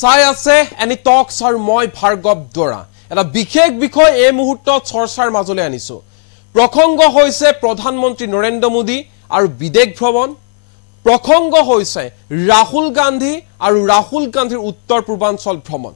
চাই আছে এনি টক্স আৰু মই ভাৰ্গৱ দৰা এটা বিশেষ বিষয় এই মুহূৰ্তত চৰ্চাৰ মাজলৈ আনিছো প্ৰসংগ হৈছে প্ৰধানমন্ত্ৰী নৰেন্দ্ৰ মোদী আৰু বিদেশ ভ্ৰমণ প্ৰসংগ হৈছে ৰাহুল গান্ধী আৰু ৰাহুল গান্ধীৰ উত্তৰ পূৰ্বাঞ্চল ভ্ৰমণ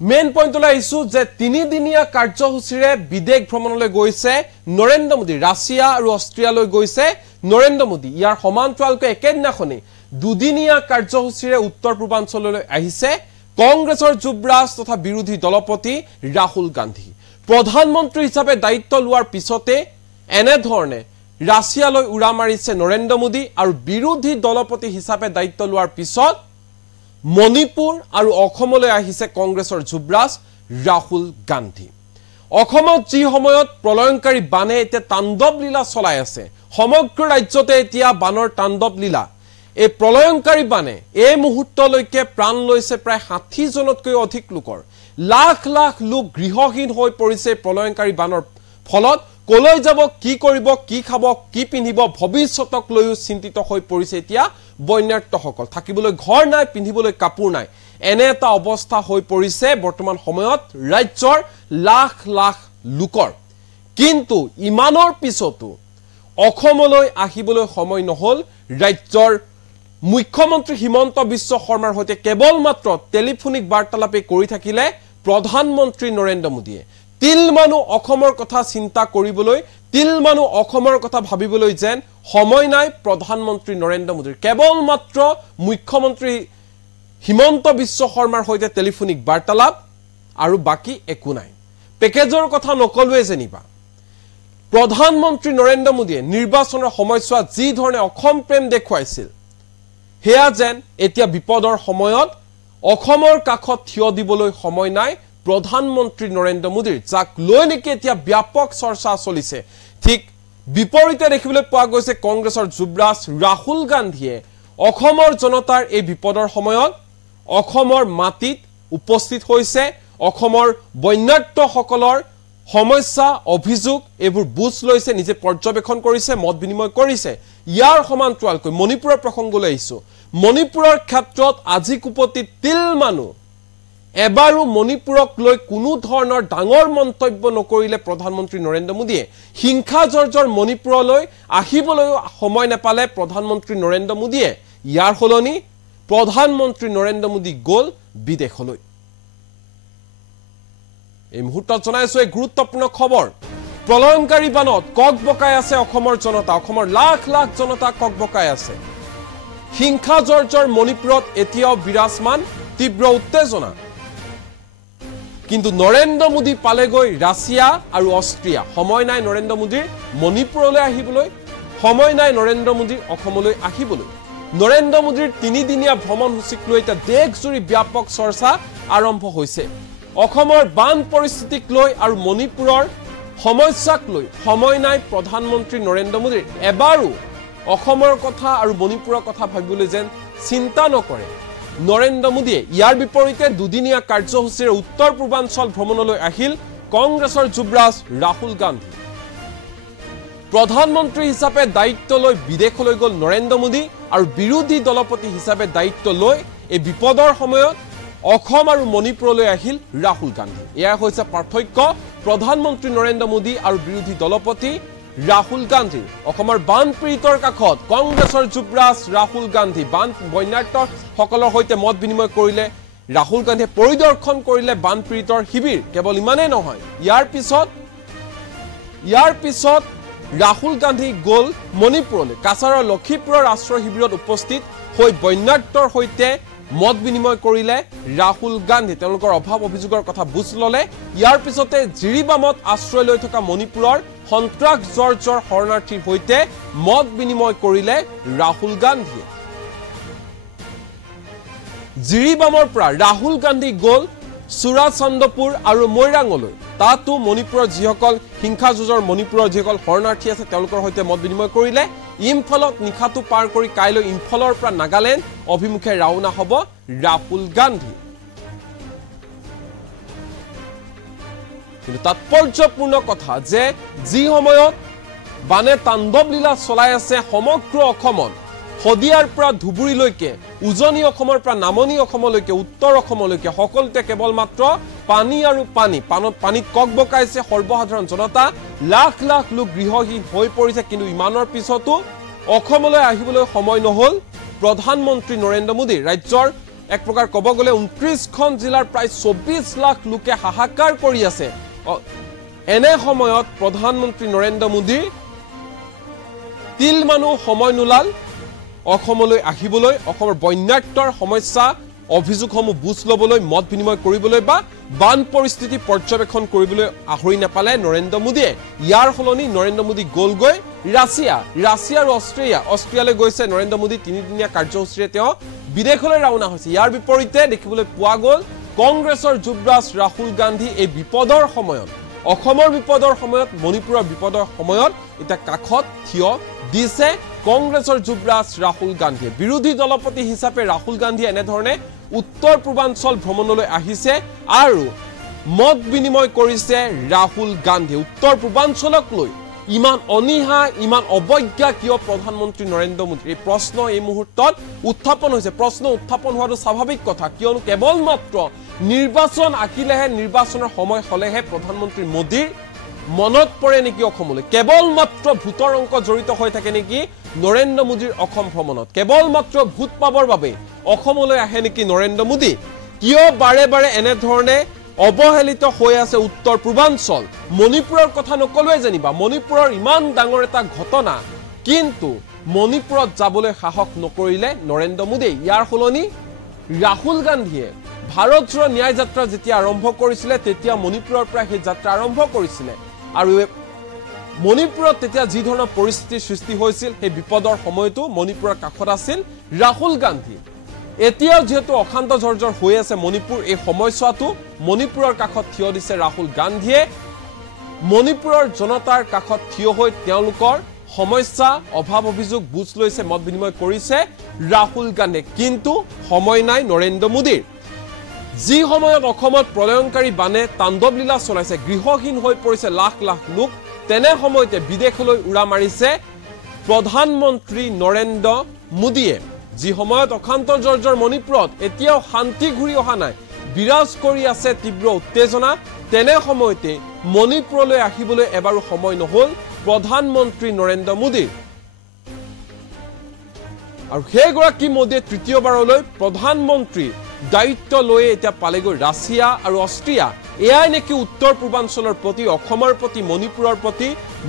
মেইন পইণ্টলৈ আহিছো যে 3 দিনীয়া কাৰ্যসূচীৰে বিদেশ ভ্ৰমণলৈ গৈছে নৰেন্দ্ৰ মোদী ৰাছিয়া আৰু অষ্ট্ৰিয়ালৈ গৈছে নৰেন্দ্ৰ মোদী ইয়াৰ সমান্তৰালকৈ একেদিনাখনি দুদিনীয়া কাৰ্যসূচীৰে উত্তৰ পূৰ্বাঞ্চললৈ আহিছে কংগ্ৰেছৰ যুৱৰাজ তথা বিৰোধী দলপতি ৰাহুল গান্ধী প্ৰধানমন্ত্ৰী হিচাপে দায়িত্ব লোৱাৰ পিছতে এনে ধৰণে ৰাছিয়ালৈ উৰা মাৰিছে নৰেন্দ্ৰ মোদী আৰু বিৰোধী দলপতি হিচাপে দায়িত্ব লোৱাৰ পিছত মণিপুৰ আৰু অসমলৈ আহিছে কংগ্ৰেছৰ যুৱৰাজ ৰাহুল গান্ধী অসমত যি সময়ত প্ৰলয়ংকাৰী বানে এতিয়া তাণ্ডৱ লীলা চলাই আছে সমগ্ৰ ৰাজ্যতে এতিয়া বানৰ তাণ্ডৱ লীলা এই প্ৰলয়ংকাৰী বানে এই মুহূৰ্তলৈকে প্ৰাণ লৈছে প্ৰায় 60 জনতকৈ অধিক লোকৰ লাখ লাখ লোক গৃহহীন হৈ পৰিছে প্ৰলয়ংকাৰী বানৰ ফলত কলৈ যাব কি কৰিব কি খাব কি পিন্ধিব ভৱিষ্যতক লৈও চিন্তিত হৈ পৰিছে এতিয়া বন্যাৰ্তসকল থাকিবলৈ ঘৰ নাই পিন্ধিবলৈ কাপোৰ নাই এনে এটা অৱস্থা হৈ পৰিছে বৰ্তমান সময়ত ৰাজ্যৰ লাখ লাখ লোকৰ কিন্তু ইমানৰ পিছতো অসমলৈ আহিবলৈ সময় নহল ৰাজ্যৰ মুখ্যমন্ত্ৰী হিমন্ত বিশ্ব শৰ্মাৰ হৈতে কেৱল মাত্ৰ টেলিফোনিক বাৰ্তালাপে কৰি থাকিলে প্ৰধানমন্ত্ৰী নৰেন্দ্ৰ মোদীয়ে তিল মানুহ অসমৰ কথা চিন্তা কৰিবলৈ তিল মানুহ অসমৰ কথা ভাবিবলৈ যেন সময় নাই প্ৰধানমন্ত্ৰী নৰেন্দ্ৰ মোদীৰ কেৱল মাত্ৰ মুখ্যমন্ত্ৰী হিমন্ত বিশ্ব শৰ্মাৰ হৈতে টেলিফোনিক বাৰ্তালাপ আৰু বাকি একো নাই পেকেজৰ কথা নকলুৱে যেনিবা প্ৰধানমন্ত্ৰী নৰেন্দ্ৰ মোদীয়ে নিৰ্বাচনৰ সময়ছোৱাত যি ধৰণে অসম প্ৰেম দেখুৱাইছিল হেয়া যেন এতিয়া বিপদৰ সময়ত অসমৰ কাখত থিয় দিবলৈ সময় নাই প্ৰধানমন্ত্ৰী নৰেন্দ্ৰ মোদীৰ যাক লৈ নেকি এতিয়া ব্যাপক চৰ্চা চলিছে ঠিক বিপৰীতে দেখিবলৈ পোৱা গৈছে কংগ্ৰেছৰ যুৱৰাজ ৰাহুল গান্ধীয়ে অসমৰ জনতাৰ এই বিপদৰ সময়ত অসমৰ মাটিত উপস্থিত হৈছে অসমৰ বন্যাৰ্তসকলৰ সমস্যা অভিযোগ এবোৰ বুজ লৈছে নিজে পৰ্যবেক্ষণ কৰিছে মত বিনিময় কৰিছে ইয়াৰ সমান্তৰালকৈ মণিপুৰৰ প্ৰসংগলৈ আহিছো মণিপুৰৰ ক্ষেত্ৰত আজি কুপতি তিল মানুহ এবাৰো মণিপুৰক লৈ কোনো ধৰণৰ ডাঙৰ মন্তব্য নকৰিলে প্ৰধানমন্ত্ৰী নৰেন্দ্ৰ মোদীয়ে হিংসা জৰ্জৰ মণিপুৰলৈ আহিবলৈ সময় নেপালে প্ৰধানমন্ত্ৰী নৰেন্দ্ৰ মোদীয়ে ইয়াৰ হলনি প্ৰধানমন্ত্ৰী নৰেন্দ্ৰ মোদী গল বিদেশলৈ এই মুহূৰ্তত জনাইছো এক গুৰুত্বপূৰ্ণ খবৰ প্ৰলয়ংকাৰী বানত ককবকাই আছে অসমৰ জনতা অসমৰ লাখ লাখ জনতা ককবকাই আছে হিংসা জৰ্জৰ মণিপুৰত এতিয়াও বিৰাজমান তীব্ৰ উত্তেজনা কিন্তু নৰেন্দ্ৰ মোদী পালেগৈ ৰাছিয়া আৰু অষ্ট্ৰিয়া সময় নাই নৰেন্দ্ৰ মোদীৰ মণিপুৰলৈ আহিবলৈ সময় নাই নৰেন্দ্ৰ মোদীৰ অসমলৈ আহিবলৈ নৰেন্দ্ৰ মোদীৰ 3 দিনীয়া ভ্ৰমণসূচীক লৈ এটা দেশজুৰি ব্যাপক চৰ্চা আৰম্ভ হৈছে অসমৰ বান পৰিস্থিতিক লৈ আৰু মণিপুৰৰ সমস্যাক লৈ সময় নাই প্ৰধানমন্ত্ৰী নৰেন্দ্ৰ মোদীৰ এবাৰো অসমৰ কথা আৰু মণিপুৰৰ কথা ভাবিবলৈ যেন চিন্তা নকৰে নৰেন্দ্ৰ মোদীয়ে ইয়াৰ বিপৰীতে দুদিনীয়া কাৰ্যসূচীৰে উত্তৰ পূৰ্বাঞ্চল ভ্ৰমণলৈ আহিল কংগ্ৰেছৰ যুৱৰাজ ৰাহুল গান্ধী প্ৰধানমন্ত্ৰী হিচাপে দায়িত্ব লৈ বিদেশলৈ গল নৰেন্দ্ৰ মোদী আৰু বিৰোধী দলপতি হিচাপে দায়িত্ব লৈ এই বিপদৰ সময়ত অসম আৰু মণিপুৰলৈ আহিল ৰাহুল গান্ধী এয়া হৈছে পাৰ্থক্য প্ৰধানমন্ত্ৰী নৰেন্দ্ৰ মোদী আৰু বিৰোধী দলপতি ৰাহুল গান্ধী অসমৰ বানপীড়িতৰ কাখত কংগ্ৰেছৰ যুৱৰাজ ৰাহুল গান্ধী বন্যাৰ্তসকলৰ হৈতে মত বিনিময় কৰিলে ৰাহুল গান্ধীয়ে পৰিদৰ্শন কৰিলে বানপীড়িতৰ শিবিৰ কেৱল ইমানেই নহয় ইয়াৰ পিছত ৰাহুল গান্ধী গল মণিপুৰলৈ কাছাৰৰ লক্ষীপুৰৰ আশ্ৰয় শিবিৰত উপস্থিত হৈ বন্যাৰ্তৰ হৈতে মত বিনিময় কৰিলে ৰাহুল গান্ধী তেওঁলোকৰ অভাৱ অভিযোগৰ কথা বুজ ললে ইয়াৰ পিছতে জিৰিবামত আশ্ৰয় লৈ থকা মণিপুৰৰ সন্ত্ৰাস জৰ্জৰ শৰণাৰ্থীৰ হৈতে মত বিনিময় কৰিলে ৰাহুল গান্ধীয়ে জিৰিবামৰ পৰা ৰাহুল গান্ধী গল সুৰাচন্দ্ৰপুৰ আৰু মৈৰাঙলৈ তাতো মণিপুৰৰ যিসকল হিংসা যুঁজৰ মণিপুৰৰ যিসকল শৰণাৰ্থী আছে তেওঁলোকৰ হৈতে মত বিনিময় কৰিলে ইম্ফলত নিশাটো পাৰ কৰি কাইলৈ ইম্ফলৰ পৰা নাগালেণ্ড অভিমুখে ৰাওনা হ'ব ৰাহুল গান্ধী কিন্তু তাৎপৰ্যপূৰ্ণ কথা যে যি সময়ত বানে তাণ্ডৱ লীলা চলাই আছে সমগ্ৰ অসমত শদিয়াৰ পৰা ধুবুৰীলৈকে উজনি অসমৰ পৰা নামনি অসমলৈকে উত্তৰ অসমলৈকে সকলোতে কেৱল মাত্ৰ পানী আৰু পানীত ককবকাইছে সৰ্বসাধাৰণ জনতা লাখ লাখ লোক গৃহহীন হৈ পৰিছে কিন্তু ইমানৰ পিছতো অসমলৈ আহিবলৈ সময় নহল প্ৰধানমন্ত্ৰী নৰেন্দ্ৰ মোদী ৰাজ্যৰ এক প্ৰকাৰ ক'ব গ'লে 29খন জিলাৰ প্ৰায় 24 লাখ লোকে হাহাকাৰ কৰি আছে এনে সময়ত প্ৰধানমন্ত্ৰী নৰেন্দ্ৰ মোদী তিল মানুহ সময় নোলাল অসমলৈ আহিবলৈ অসমৰ বন্যাত্মৰ সমস্যা অভিযোগসমূহ বুজ ল'বলৈ মত বিনিময় কৰিবলৈ বা বান পৰিস্থিতি পৰ্যবেক্ষণ কৰিবলৈ আহৰি নাপালে নৰেন্দ্ৰ মোদীয়ে ইয়াৰ সলনি নৰেন্দ্ৰ মোদী গ'লগৈ ৰাছিয়া আৰু অষ্ট্ৰিয়ালৈ গৈছে নৰেন্দ্ৰ মোদী তিনিদিনীয়া কাৰ্যসূচীৰে তেওঁ বিদেশলৈ ৰাওনা হৈছে ইয়াৰ বিপৰীতে দেখিবলৈ পোৱা গ'ল কংগ্ৰেছৰ যুৱৰাজ ৰাহুল গান্ধী এই বিপদৰ সময়ত অসমৰ বিপদৰ সময়ত মণিপুৰৰ বিপদৰ সময়ত এটা কাখত থিয় দিছে কংগ্ৰেছৰ যুৱৰাজ ৰাহুল গান্ধীয়ে বিৰোধী দলপতি হিচাপে ৰাহুল গান্ধীয়ে এনেধৰণে উত্তৰ পূৰ্বাঞ্চল ভ্ৰমণলৈ আহিছে আৰু মত বিনিময় কৰিছে ৰাহুল গান্ধী উত্তৰ পূৰ্বাঞ্চলক লৈ ইমান অনিহা ইমান অৱজ্ঞা কিয় প্ৰধানমন্ত্ৰী নৰেন্দ্ৰ মোদী এই প্ৰশ্ন এই মুহূৰ্তত উত্থাপন হৈছে প্ৰশ্ন উত্থাপন হোৱাটো স্বাভাৱিক কথা কিয়নো কেৱল মাত্ৰ নিৰ্বাচন আহিলেহে নিৰ্বাচনৰ সময় হলেহে প্ৰধানমন্ত্ৰী মোদীৰ মনত পৰে নেকি অসমলৈ কেৱল মাত্ৰ ভোটৰ অংক জড়িত হৈ থাকে নেকি নৰেন্দ্ৰ মোদীৰ অসম ভ্ৰমণত কেৱল মাত্ৰ ভোট পাবৰ বাবে অসমলৈ আহে নেকি নৰেন্দ্ৰ মোদী কিয় বাৰে বাৰে এনে ধৰণে অবহেলিত হৈ আছে উত্তৰ পূৰ্বাঞ্চল মণিপুৰৰ কথা নকলোৱে জানিবা মণিপুৰৰ ইমান ডাঙৰ এটা ঘটনা কিন্তু মণিপুৰত যাবলৈ সাহস নকৰিলে নৰেন্দ্ৰ মোদী ইয়াৰ সলনি ৰাহুল গান্ধীয়ে ভাৰতৰ ন্যায় যাত্ৰা যেতিয়া আৰম্ভ কৰিছিলে তেতিয়া মণিপুৰৰ পৰা সেই যাত্ৰা আৰম্ভ কৰিছিলে আৰু মণিপুৰত তেতিয়া যি ধৰণৰ পৰিস্থিতিৰ সৃষ্টি হৈছিল সেই বিপদৰ সময়তো মণিপুৰৰ কাষত আছিল ৰাহুল গান্ধী এতিয়াও যেহেতু অশান্ত জৰ্জৰ হৈ আছে মণিপুৰ এই সময়ছোৱাটো মণিপুৰৰ কাষত থিয় দিছে ৰাহুল গান্ধীয়ে মণিপুৰৰ জনতাৰ কাষত থিয় হৈ তেওঁলোকৰ সমস্যা অভাৱ অভিযোগ বুজ লৈছে মত বিনিময় কৰিছে ৰাহুল গান্ধী কিন্তু সময় নাই নৰেন্দ্ৰ মোদীৰ যি সময়ত অসমত প্ৰলয়ংকাৰী বানে তাণ্ডৱ লীলা চলাইছে গৃহহীন হৈ পৰিছে লাখ লাখ লোক তেনে সময়তে বিদেশলৈ উৰা মাৰিছে প্ৰধানমন্ত্ৰী নৰেন্দ্ৰ মোদীয়ে যি সময়ত অশান্ত জৰ্জৰ মণিপুৰত এতিয়াও শান্তি ঘূৰি অহা নাই বিৰাজ কৰি আছে তীব্ৰ উত্তেজনা তেনে সময়তে মণিপুৰলৈ আহিবলৈ এবাৰো সময় নহল প্ৰধানমন্ত্ৰী নৰেন্দ্ৰ মোদীৰ আৰু সেইগৰাকী মোদীয়ে তৃতীয়বাৰলৈ প্ৰধানমন্ত্ৰী দায়িত্ব লৈ এতিয়া পালেগৈ ৰাছিয়া আৰু অষ্ট্ৰিয়া এয়াই নেকি উত্তৰ পূৰ্বাঞ্চলৰ প্ৰতি অসমৰ প্ৰতি মণিপুৰৰ প্ৰতি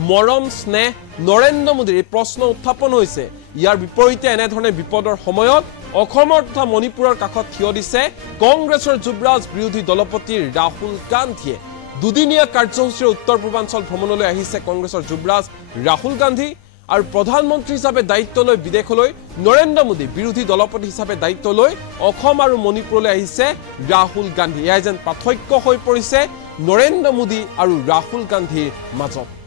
মৰম স্নেহ নৰেন্দ্ৰ মোদীৰ এই প্ৰশ্ন উত্থাপন হৈছে ইয়াৰ বিপৰীতে এনেধৰণে বিপদৰ সময়ত অসমৰ তথা মণিপুৰৰ কাষত থিয় দিছে কংগ্ৰেছৰ যুৱৰাজ বিৰোধী দলপতি ৰাহুল গান্ধীয়ে দুদিনীয়া কাৰ্যসূচীৰে উত্তৰ পূৰ্বাঞ্চল ভ্ৰমণলৈ আহিছে কংগ্ৰেছৰ যুৱৰাজ ৰাহুল গান্ধী আৰু প্ৰধানমন্ত্ৰী হিচাপে দায়িত্ব লৈ বিদেশলৈ নৰেন্দ্ৰ মোদী বিৰোধী দলপতি হিচাপে দায়িত্ব লৈ অসম আৰু মণিপুৰলৈ আহিছে ৰাহুল গান্ধী এয়া যেন পাৰ্থক্য হৈ পৰিছে নৰেন্দ্ৰ মোদী আৰু ৰাহুল গান্ধীৰ মাজত